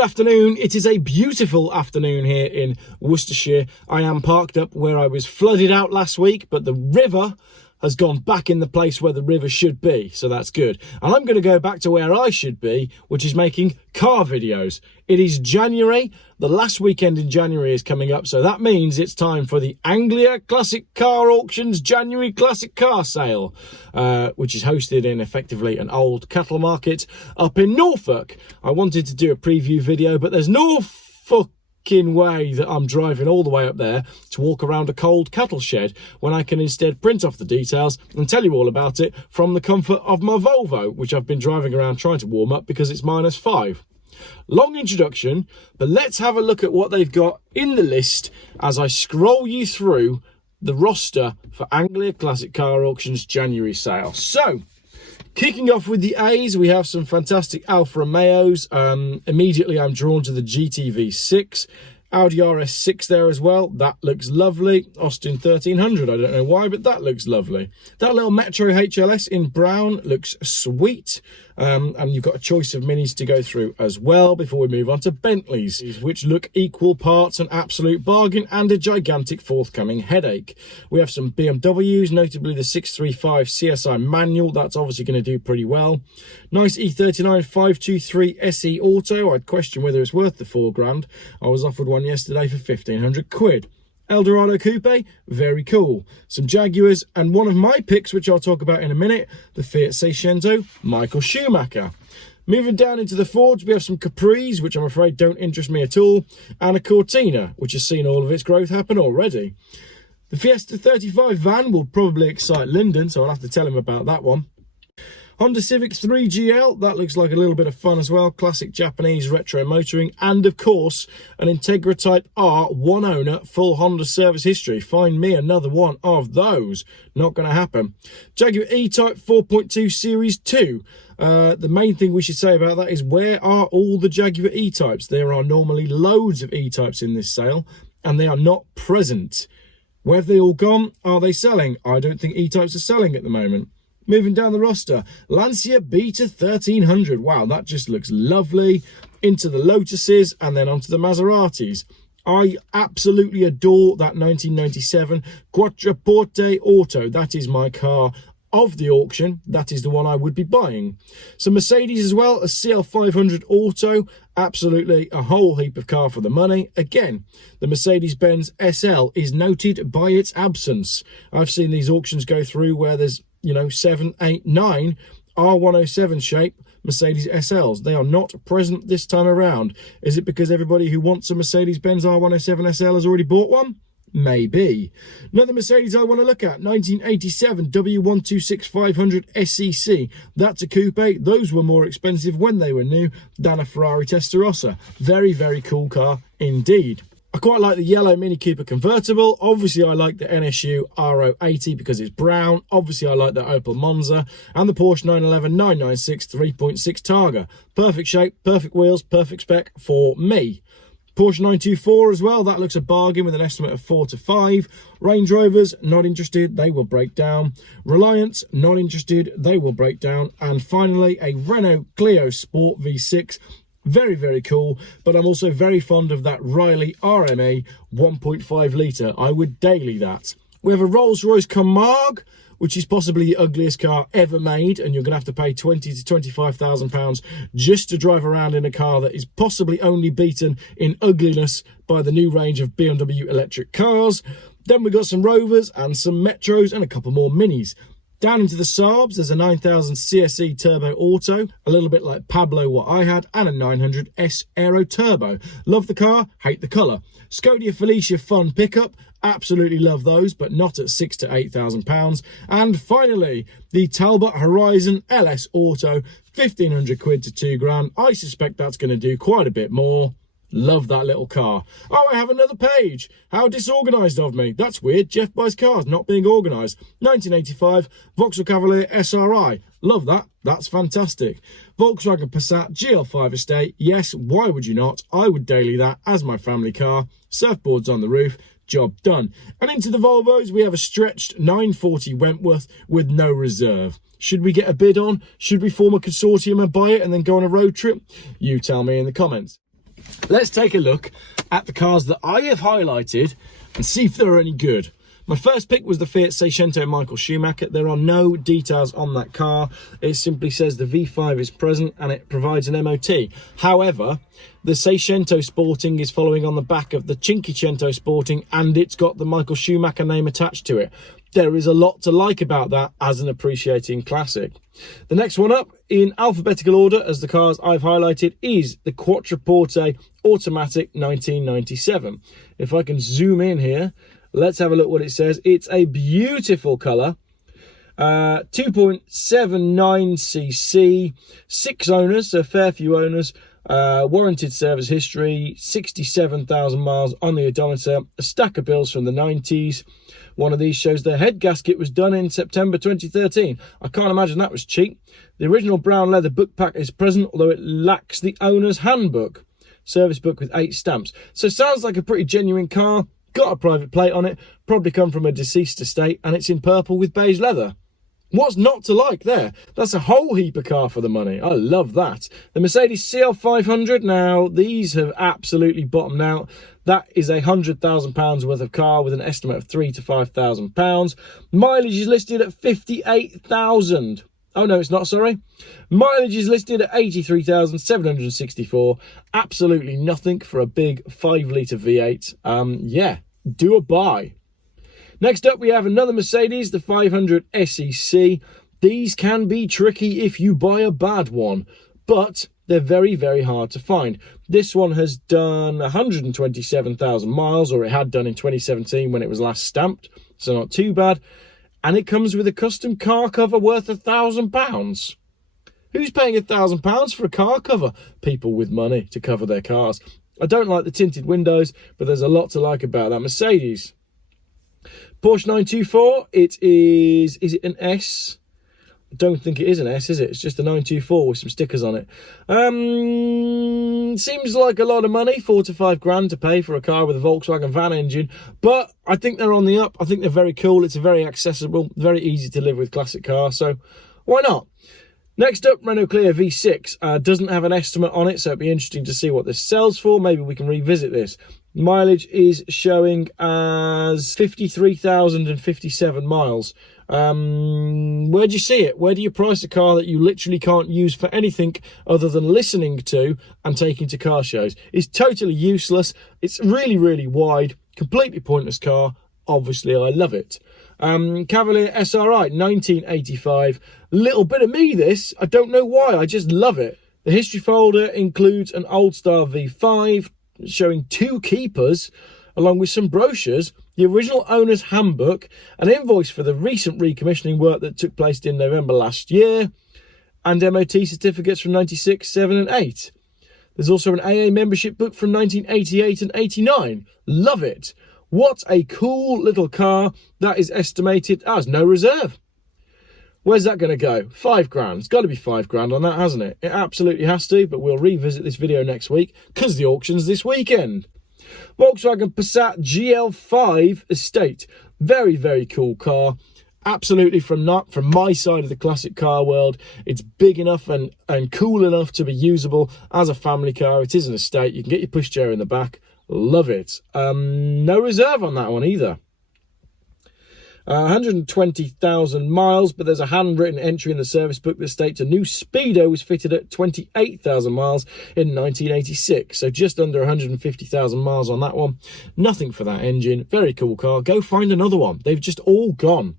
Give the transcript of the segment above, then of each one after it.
Good afternoon. It is a beautiful afternoon here in Worcestershire. I am parked up where I was flooded out last week, but the river has gone back in the place where the river should be, so that's good. And I'm going to go back to where I should be, which is making car videos. It is January. The last weekend in January is coming up, so that means it's time for the Anglia Classic Car Auctions January Classic Car Sale, which is hosted in effectively an old cattle market up in Norfolk. I wanted to do a preview video, but there's no fucking way that I'm driving all the way up there to walk around a cold cattle shed when I can instead print off the details and tell you all about it from the comfort of my Volvo, which I've been driving around trying to warm up because it's -5. Long introduction, but let's have a look at what they've got in the list as I scroll you through the roster for Anglia Classic Car Auctions January sale. So, kicking off with the A's, we have some fantastic Alfa Romeos. Immediately I'm drawn to the GTV6. Audi RS6 there as well. That looks lovely. Austin 1300, I don't know why, but that looks lovely. That little Metro HLS in brown looks sweet. And you've got a choice of minis to go through as well before we move on to Bentleys, which look equal parts an absolute bargain and a gigantic forthcoming headache. We have some BMWs, notably the 635 CSI manual. That's obviously going to do pretty well. Nice E39 523 SE Auto. I'd question whether it's worth the £4 grand. I was offered one yesterday for 1,500 quid. Eldorado Coupe, very cool. Some Jaguars, and one of my picks, which I'll talk about in a minute, the Fiat Seicento Michael Schumacher. Moving down into the Fords, we have some Capris, which I'm afraid don't interest me at all, and a Cortina, which has seen all of its growth happen already. The Fiesta 35 van will probably excite Lyndon, so I'll have to tell him about that one. Honda Civic 3GL, that looks like a little bit of fun as well. Classic Japanese retro motoring. And of course, an Integra Type R, one owner, full Honda service history. Find me another one of those. Not going to happen. Jaguar E-Type 4.2 Series 2. The main thing we should say about that is, where are all the Jaguar E-Types? There are normally loads of E-Types in this sale, and they are not present. Where have they all gone? Are they selling? I don't think E-Types are selling at the moment. Moving down the roster, Lancia Beta 1300. Wow, that just looks lovely. Into the Lotuses and then onto the Maseratis. I absolutely adore that 1997 Quattroporte Auto. That is my car of the auction. That is the one I would be buying. Some Mercedes as well, a CL500 Auto. Absolutely a whole heap of car for the money. Again, the Mercedes-Benz SL is noted by its absence. I've seen these auctions go through where there's 7, 8, 9 R107 shape Mercedes SLs. They are not present this time around. Is it because everybody who wants a Mercedes-Benz R107 SL has already bought one? Maybe. Another Mercedes I want to look at, 1987 W126500 SEC. That's a coupe. Those were more expensive when they were new than a Ferrari Testarossa. Very, very cool car indeed. I quite like the yellow Mini Cooper convertible. Obviously, I like the NSU R080 because it's brown. Obviously, I like the Opel Monza and the Porsche 911 996 3.6 Targa. Perfect shape, perfect wheels, perfect spec for me. Porsche 924 as well. That looks a bargain with an estimate of 4 to 5. Range Rovers, not interested. They will break down. Reliance, not interested. They will break down. And finally, a Renault Clio Sport V6. Very, very cool, but I'm also very fond of that Riley RMA 1.5 litre. I would daily that. We have a Rolls-Royce Camargue, which is possibly the ugliest car ever made, and you're going to have to pay £20,000 to £25,000 just to drive around in a car that is possibly only beaten in ugliness by the new range of BMW electric cars. Then we've got some Rovers and some Metros and a couple more Minis. Down into the Saabs, there's a 9000 CSE Turbo Auto, a little bit like Pablo what I had, and a 900 S Aero Turbo. Love the car, hate the colour. Scodia Felicia Fun Pickup, absolutely love those, but not at £6,000 to £8,000. And finally, the Talbot Horizon LS Auto, 1,500 quid to £2,000. I suspect that's going to do quite a bit more. Love that little car. Oh, I have another page. How disorganised of me. That's weird. Geoff Buys Cars, not being organised. 1985, Vauxhall Cavalier SRI. Love that. That's fantastic. Volkswagen Passat GL5 Estate. Yes, why would you not? I would daily that as my family car. Surfboards on the roof. Job done. And into the Volvos, we have a stretched 940 Wentworth with no reserve. Should we get a bid on? Should we form a consortium and buy it and then go on a road trip? You tell me in the comments. Let's take a look at the cars that I have highlighted and see if they're any good. My first pick was the Fiat Seicento Michael Schumacher. There are no details on that car. It simply says the V5 is present and it provides an MOT. However, the Seicento Sporting is following on the back of the Cinquecento Sporting, and it's got the Michael Schumacher name attached to it. There is a lot to like about that as an appreciating classic. The next one up, in alphabetical order as the cars I've highlighted, is the Quattroporte Automatic 1997. If I can zoom in here, let's have a look what it says. It's a beautiful colour. 2.79cc, 6 owners, so a fair few owners. Warranted service history, 67,000 miles on the odometer, a stack of bills from the 90s. One of these shows the head gasket was done in September 2013. I can't imagine that was cheap. The original brown leather book pack is present, although it lacks the owner's handbook. Service book with 8 stamps. So sounds like a pretty genuine car. Got a private plate on it, probably come from a deceased estate, and it's in purple with beige leather. What's not to like there? That's a whole heap of car for the money. I love that. The Mercedes CL500, now these have absolutely bottomed out. That is £100,000 worth of car with an estimate of £3,000 to £5,000. Mileage is listed at 58,000. Oh no, it's not, sorry. Mileage is listed at 83,764. Absolutely nothing for a big 5-litre V8. Yeah, do a buy. Next up, we have another Mercedes, the 500 SEC. These can be tricky if you buy a bad one, but they're very, very hard to find. This one has done 127,000 miles, or it had done in 2017 when it was last stamped, so not too bad. And it comes with a custom car cover worth £1,000. Who's paying £1,000 for a car cover? People with money to cover their cars. I don't like the tinted windows, but there's a lot to like about that Mercedes. Porsche 924, it is it an S? I don't think it is an S, is it? It's just a 924 with some stickers on it. Seems like a lot of money, 4 to 5 grand to pay for a car with a Volkswagen van engine, but I think they're on the up. I think they're very cool. It's a very accessible, very easy to live with classic car, so why not? Next up, Renault Clio V6. Doesn't have an estimate on it, so it'd be interesting to see what this sells for. Maybe we can revisit this. Mileage is showing as 53,057 miles. Where do you see it? Where do you price a car that you literally can't use for anything other than listening to and taking to car shows? It's totally useless. It's really, really wide, completely pointless car. Obviously, I love it. Cavalier SRI 1985. Little bit of me, this. I don't know why. I just love it. The history folder includes an old style V5 showing 2 keepers, along with some brochures, the original owner's handbook, an invoice for the recent recommissioning work that took place in November last year, and MOT certificates from 96, 7 and 8. There's also an AA membership book from 1988 and 89. Love it. What a cool little car. That is estimated as no reserve. Where's that going to go? 5 grand. It's got to be 5 grand on that, hasn't it? It absolutely has to, but we'll revisit this video next week because the auction's this weekend. Volkswagen Passat GL5 Estate. Very, very cool car. Absolutely from my side of the classic car world. It's big enough and cool enough to be usable as a family car. It is an estate. You can get your pushchair in the back. Love it. No reserve on that one either. 120,000 miles, but there's a handwritten entry in the service book that states a new Speedo was fitted at 28,000 miles in 1986. So just under 150,000 miles on that one. Nothing for that engine. Very cool car. Go find another one. They've just all gone.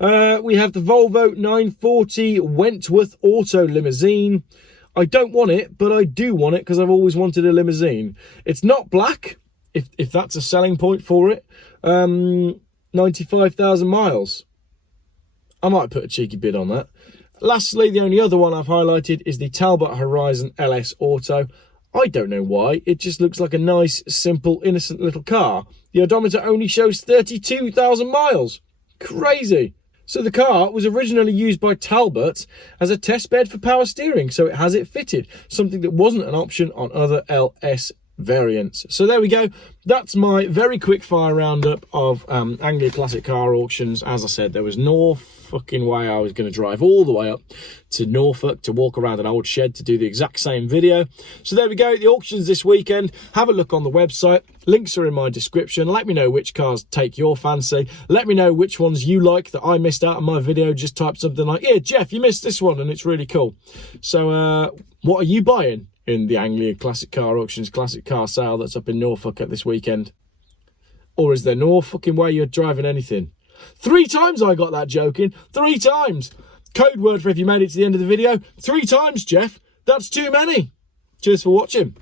We have the Volvo 940 Wentworth Auto Limousine. I don't want it, but I do want it because I've always wanted a limousine. It's not black, if that's a selling point for it. 95,000 miles. I might put a cheeky bid on that. Lastly, the only other one I've highlighted is the Talbot Horizon LS Auto. I don't know why. It just looks like a nice, simple, innocent little car. The odometer only shows 32,000 miles. Crazy. So the car was originally used by Talbot as a test bed for power steering, so it has it fitted, something that wasn't an option on other LS variants. So there we go. That's my very quick fire roundup of Anglia Classic Car Auctions. As I said, there was no fucking way I was going to drive all the way up to Norfolk to walk around an old shed to do the exact same video. So there we go, the auctions this weekend. Have a look on the website. Links are in my description. Let me know which cars take your fancy. Let me know which ones you like that I missed out of my video. Just type something like, yeah, Geoff, you missed this one and it's really cool. So what are you buying in the Anglia Classic Car Auctions classic car sale that's up in Norfolk at this weekend? Or is there no fucking way you're driving anything? 3 times I got that joking. 3 times. Code word for if you made it to the end of the video. 3 times, Geoff. That's too many. Cheers for watching.